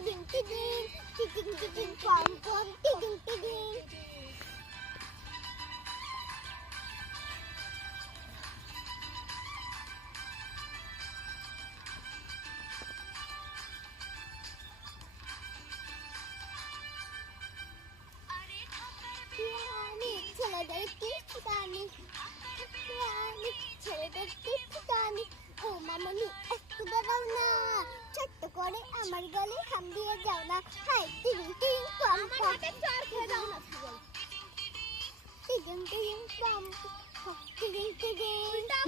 টিডিং টিডিং টিডিং টিডিং পম পম টিডিং টিডিং। ছেলেদের কিস্তিকানি ছেলেদের কিস্তিকানি ও মামনি একটু দাঁড়াও না, ছোট্ট করে আমার গলে হাম দিয়ে যাও না। হাই টিং টিং পম পম টিং টিং পম টিং টিং।